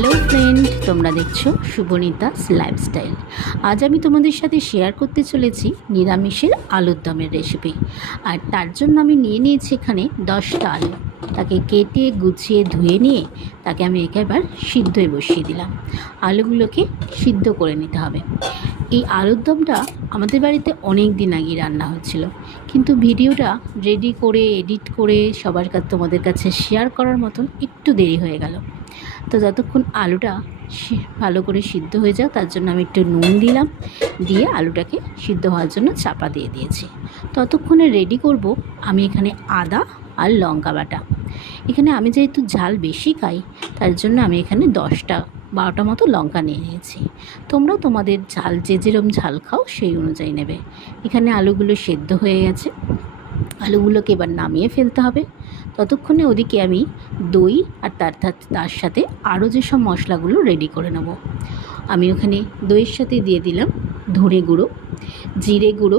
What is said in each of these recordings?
Hello friend, তোমরা দেখছো শুভনীতাস lifestyle. আজ আমি তোমাদের সাথে শেয়ার করতে চলেছি নিরামিষের আলুর দমের রেসিপি। আর তার জন্য আমি নিয়ে নিয়েছি এখানে 10টা আলু। তাকে কেটে গুছিয়ে ধুয়ে নিয়ে তাকে আমি একেবারে সিদ্ধই বসিয়ে দিলাম। আলুগুলোকে সিদ্ধ করে নিতে হবে। এই আলুর দমটা আমাদের বাড়িতে অনেক দিন আগে রান্না হয়েছিল, কিন্তু ভিডিওটা রেডি করে এডিট করে সবার কাছে তোমাদের কাছে শেয়ার করার মতন একটু দেরি হয়ে গেল। তো যতক্ষণ আলুটা ভালো করে সিদ্ধ হয়ে যাক তার জন্য আমি একটু নুন দিলাম, দিয়ে আলুটাকে সিদ্ধ হওয়ার জন্য চাপা দিয়ে দিয়েছি। ততক্ষণে রেডি করব আমি এখানে আদা আর লঙ্কা বাটা। এখানে আমি যেহেতু ঝাল বেশি খাই তার জন্য আমি এখানে 10-12টা মতো লঙ্কা নিয়ে নিয়েছি। তোমরা তোমাদের ঝাল যেরকম ঝাল খাও সেই অনুযায়ী নেবে। এখানে আলুগুলো সেদ্ধ হয়ে গেছে, আলুগুলোকে এবার নামিয়ে ফেলতে হবে। ততক্ষণে ওদিকে আমি দই আর তার সাথে আরও যেসব মশলাগুলো রেডি করে নেব। আমি ওখানে দইয়ের সাথে দিয়ে দিলাম ধনে গুঁড়ো, জিরে গুঁড়ো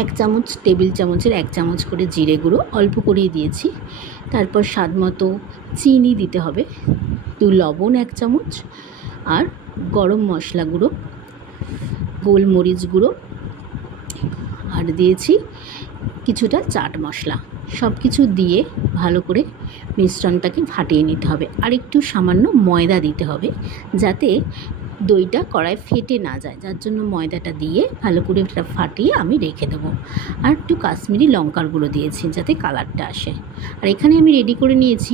1 চামচ, টেবিল চামচের 1 চামচ করে জিরে গুঁড়ো অল্প করেই দিয়েছি। তারপর স্বাদ মতো চিনি দিতে হবে, লবণ 1 চামচ, আর গরম মশলা গুঁড়ো, গোলমরিচ গুঁড়ো, আর দিয়েছি কিছুটা চাট মশলা। সব কিছু দিয়ে ভালো করে মিশ্রণটাকে ফাটিয়ে নিতে হবে। আর একটু সামান্য ময়দা দিতে হবে যাতে দইটা কড়ায় ফেটে না যায়, যার জন্য ময়দাটা দিয়ে ভালো করে এটা ফাটিয়ে আমি রেখে দেবো। আর একটু কাশ্মীরি লঙ্কার গুঁড়ো দিয়েছি যাতে কালারটা আসে। আর এখানে আমি রেডি করে নিয়েছি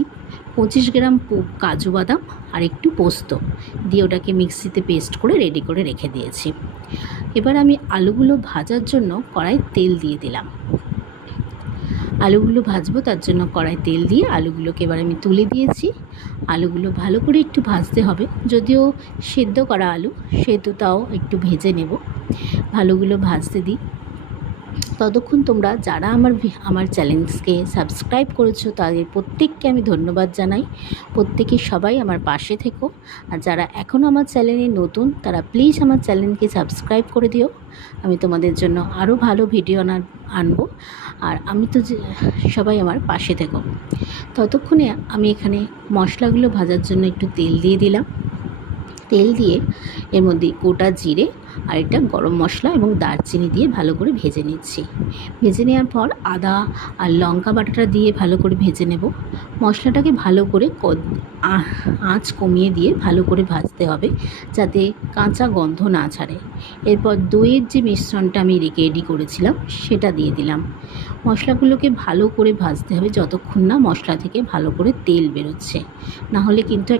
25 গ্রাম কাজু বাদাম আর একটু পোস্ত দিয়ে ওটাকে মিক্সিতে পেস্ট করে রেডি করে রেখে দিয়েছি। এবার আমি আলুগুলো ভাজার জন্য কড়াই তেল দিয়ে দিলাম। আলুগুলো ভাজবো তার জন্য কড়াই তেল দিয়ে আলুগুলোকে এবার আমি তুলে দিয়েছি। আলুগুলো ভালো করে একটু ভাজতে হবে, যদিও সেদ্ধ করা আলু সেহেতু তাও একটু ভেজে নেব। আলুগুলো ভাজতে দিই। ততক্ষণ তোমরা যারা আমার চ্যানেলকে সাবস্ক্রাইব করেছো তাদের প্রত্যেককে আমি ধন্যবাদ জানাই। প্রত্যেকে সবাই আমার পাশে থেকো। আর যারা এখনও আমার চ্যানেলে নতুন তারা প্লিজ আমার চ্যানেলকে সাবস্ক্রাইব করে দিও। আমি তোমাদের জন্য আরও ভালো ভিডিও আনবো। আর আমি তো সবাই আমার পাশে থেকো। ততক্ষণে আমি এখানে মশলাগুলো ভাজার জন্য একটু তেল দিয়ে দিলাম। তেল দিয়ে এর মধ্যে গোটা জিরে আর একটা গরম মশলা এবং দারচিনি দিয়ে ভালো করে ভেজে নিচ্ছি। ভেজে নেওয়ার পর আদা আর লঙ্কা বাটাটা দিয়ে ভালো করে ভেজে নেব। মশলাটাকে ভালো করে আঁচ কমিয়ে দিয়ে ভালো করে ভাজতে হবে যাতে কাঁচা গন্ধ না ছাড়ে। এরপর দইয়ের যে মিশ্রণটা আমি রেডি করেছিলাম সেটা দিয়ে দিলাম। মশলাগুলোকে ভালো করে ভাজতে হবে যতক্ষণ না মশলা থেকে ভালো করে তেল বেরোচ্ছে, না হলে কিন্তু